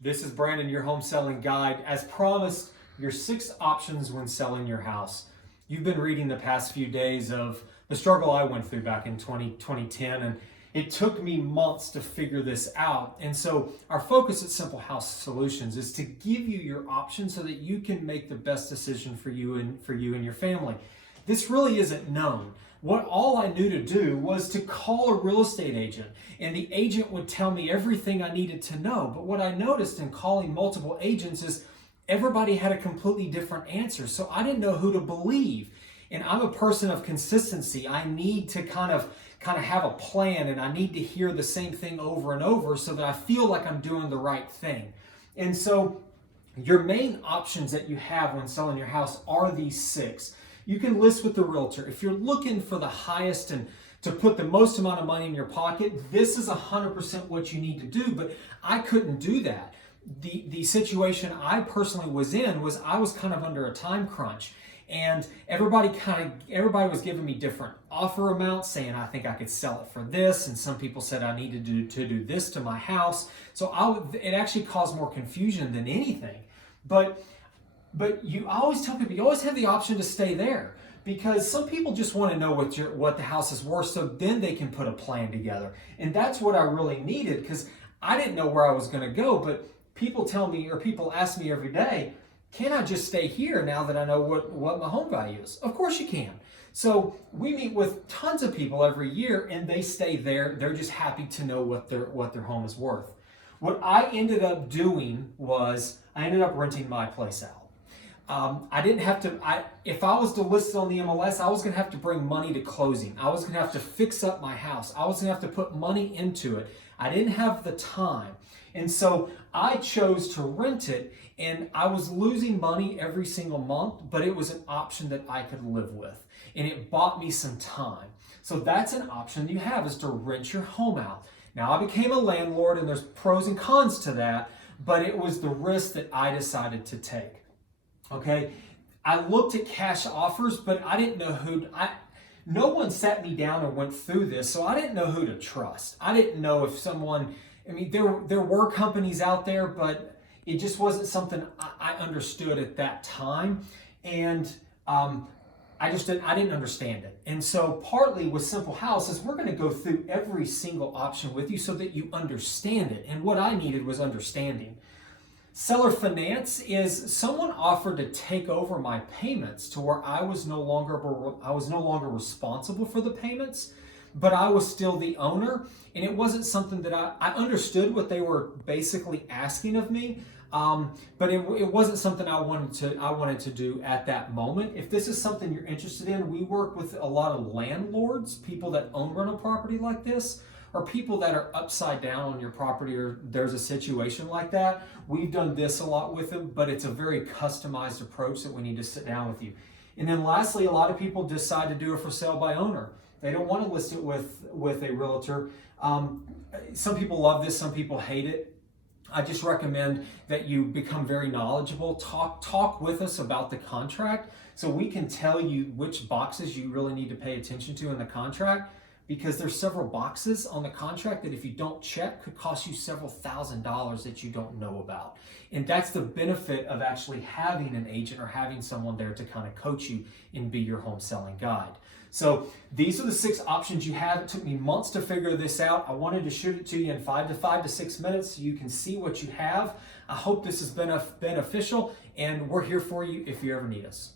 This is Brandon, your home selling guide. As promised, your 6 options when selling your house. You've been reading the past few days of the struggle I went through back in 2010, and it took me months to figure this out. And so our focus at Simple House Solutions is to give you your options so that you can make the best decision for you and your family. This really isn't known. What all I knew to do was to call a real estate agent, and the agent would tell me everything I needed to know. But what I noticed in calling multiple agents is everybody had a completely different answer. So I didn't know who to believe. And I'm a person of consistency. I need to kind of have a plan, and I need to hear the same thing over and over so that I feel like I'm doing the right thing. And so your main options that you have when selling your house are these 6. You can list with the realtor. If you're looking for the highest and to put the most amount of money in your pocket, this is 100% what you need to do, but I couldn't do that. The situation I personally was in was I was kind of under a time crunch, and everybody was giving me different offer amounts, saying I think I could sell it for this, and some people said I needed to do this to my house. So it actually caused more confusion than anything. But I always tell people, you always have the option to stay there, because some people just want to know what the house is worth, so then they can put a plan together. And that's what I really needed, because I didn't know where I was going to go. But people tell me, or people ask me every day, can I just stay here now that I know what my home value is? Of course you can. So we meet with tons of people every year, and they stay there. They're just happy to know what their home is worth. What I ended up doing was I ended up renting my place out. I didn't have to, if I was to list it on the MLS, I was going to have to bring money to closing. I was going to have to fix up my house. I was going to have to put money into it. I didn't have the time. And so I chose to rent it, and I was losing money every single month, but it was an option that I could live with, and it bought me some time. So that's an option you have, is to rent your home out. Now, I became a landlord, and there's pros and cons to that, but it was the risk that I decided to take. Okay, I looked at cash offers, but I didn't know no one sat me down and went through this, so I didn't know who to trust. I didn't know if someone, there were companies out there, but it just wasn't something I understood at that time. And I didn't understand it. And so partly with Simple House is we're going to go through every single option with you so that you understand it. And what I needed was understanding. Seller finance is someone offered to take over my payments to where I was no longer responsible for the payments, but I was still the owner. And it wasn't something that I understood what they were basically asking of me, but it wasn't something I wanted to do at that moment. If this is something you're interested in, we work with a lot of landlords, people that own rental property like this, or people that are upside down on your property, or there's a situation like that. We've done this a lot with them, but it's a very customized approach that we need to sit down with you. And then lastly, a lot of people decide to do it for sale by owner. They don't want to list it with a realtor. Some people love this, some people hate it. I just recommend that you become very knowledgeable. Talk with us about the contract so we can tell you which boxes you really need to pay attention to in the contract, because there's several boxes on the contract that if you don't check could cost you several $1,000s that you don't know about. And that's the benefit of actually having an agent or having someone there to kind of coach you and be your home selling guide. So these are the 6 options you have. It took me months to figure this out. I wanted to shoot it to you in 5 to 6 minutes so you can see what you have. I hope this has been beneficial, and we're here for you if you ever need us.